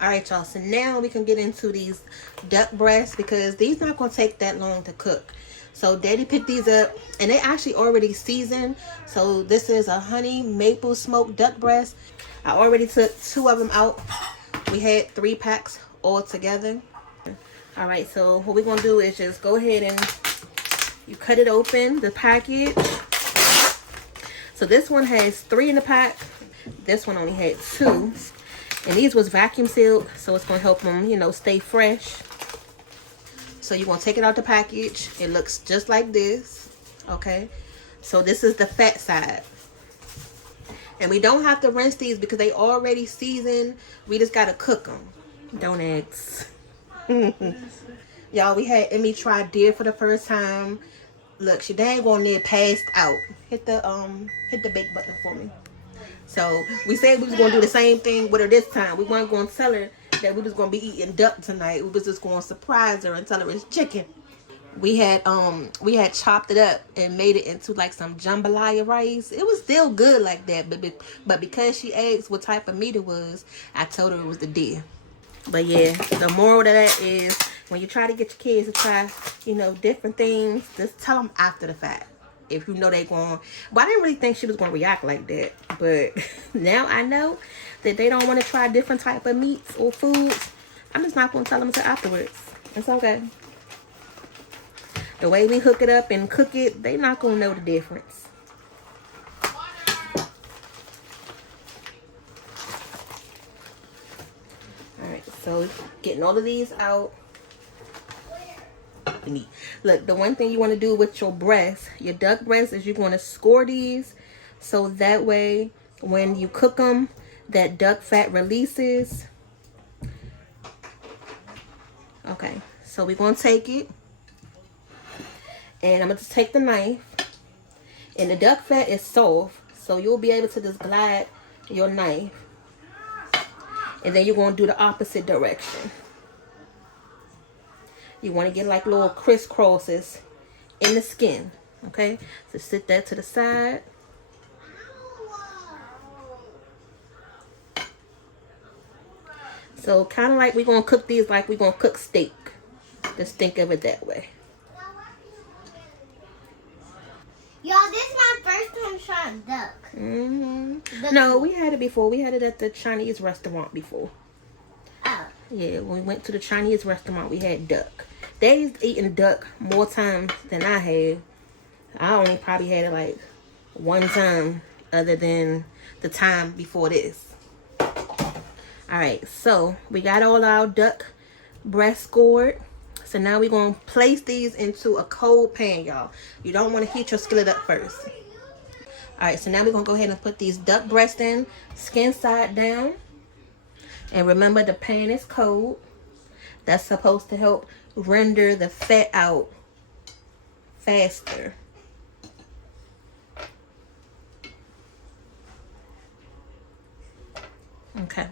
All right, y'all. So now we can get into these duck breasts because these not gonna take that long to cook. So Daddy picked these up, and they actually already seasoned. So this is a honey maple smoked duck breast. I already took 2 of them out. We had 3 packs all together. All right, so what we're gonna do is just go ahead and you cut it open, the package. So this one has 3 in the pack. This one only had 2. And these was vacuum sealed, so it's gonna help them, you know, stay fresh. So you're gonna take it out the package. It looks just like this, okay? So this is the fat side. And we don't have to rinse these because they already seasoned. We just gotta cook them. Don't ask. Y'all, we had Emmy try deer for the first time. Look, she dang on there passed out. Hit the bake button for me. So we said we was gonna do the same thing with her this time. We weren't gonna tell her that we was gonna be eating duck tonight. We was just gonna surprise her and tell her it's chicken. We had chopped it up and made it into like some jambalaya rice. It was still good like that, but because she asked what type of meat it was, I told her it was the deer. But yeah, the moral of that is when you try to get your kids to try, you know, different things, just tell them after the fact. If you know they going, but I didn't really think she was going to react like that. But now I know that they don't want to try different type of meats or foods. I'm just not going to tell them until afterwards. It's okay. The way we hook it up and cook it, they not going to know the difference. Alright, so getting all of these out. Look, the one thing you want to do with your breast, your duck breast, is you're going to score these so that way when you cook them, that duck fat releases. Okay, so we're going to take it, and I'm going to take the knife, and the duck fat is soft, so you'll be able to just glide your knife, and then you're going to do the opposite direction. You want to get like little crisscrosses in the skin, okay? So sit that to the side. So kind of like we're going to cook these like we're going to cook steak. Just think of it that way. Y'all, this is my first time trying duck. No, we had it before. We had it at the Chinese restaurant before. Oh. Yeah, when we went to the Chinese restaurant, we had duck. They've eaten duck more times than I have. I only probably had it like 1 time other than the time before this. Alright, so we got all our duck breast scored. So now we're going to place these into a cold pan, y'all. You don't want to heat your skillet up first. Alright, so now we're going to go ahead and put these duck breasts in, skin side down. And remember, the pan is cold. That's supposed to help render the fat out faster. Okay.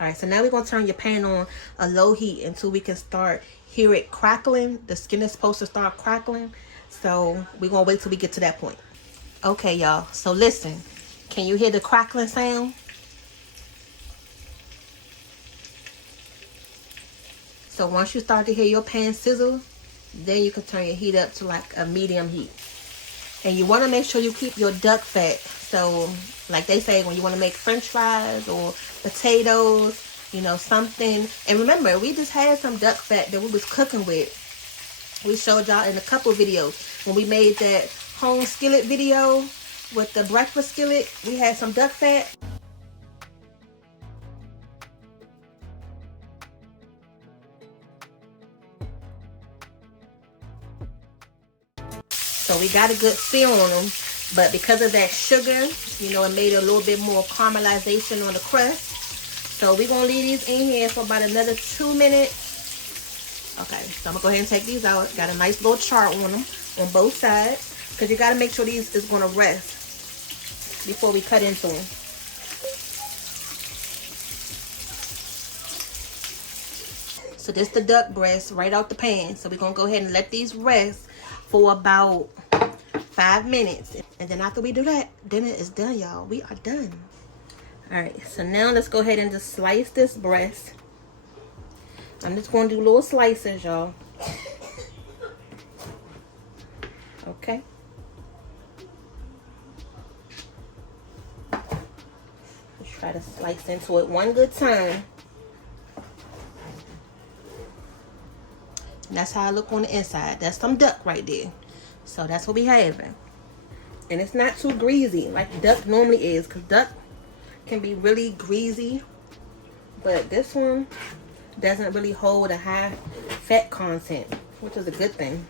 Alright, so now we're going to turn your pan on a low heat until we can start hear it crackling. The skin is supposed to start crackling. So we're going to wait till we get to that point. Okay, y'all. So listen. Can you hear the crackling sound? So once you start to hear your pan sizzle, then you can turn your heat up to like a medium heat. And you want to make sure you keep your duck fat. So like they say, when you want to make french fries or potatoes, you know, something. And remember, we just had some duck fat that we was cooking with. We showed y'all in a couple videos. When we made that home skillet video with the breakfast skillet, we had some duck fat. So we got a good feel on them, but because of that sugar, you know, it made a little bit more caramelization on the crust. So we're going to leave these in here for about another 2 minutes. Okay, so I'm going to go ahead and take these out. Got a nice little char on them on both sides, because you got to make sure these is going to rest before we cut into them. So this the duck breast right out the pan. So we're going to go ahead and let these rest for about 5 minutes. And then after we do that, dinner is done, y'all. We are done. Alright, so now let's go ahead and just slice this breast. I'm just going to do little slices, y'all. Okay. Just try to slice into it one good time. And that's how I look on the inside. That's some duck right there. So that's what we having. And it's not too greasy like duck normally is, because duck can be really greasy, but this one doesn't really hold a high fat content, which is a good thing.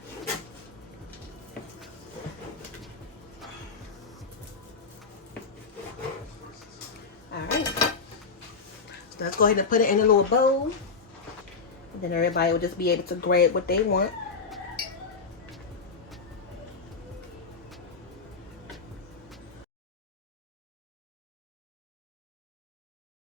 Alright, so let's go ahead and put it in a little bowl. Then everybody will just be able to grab what they want.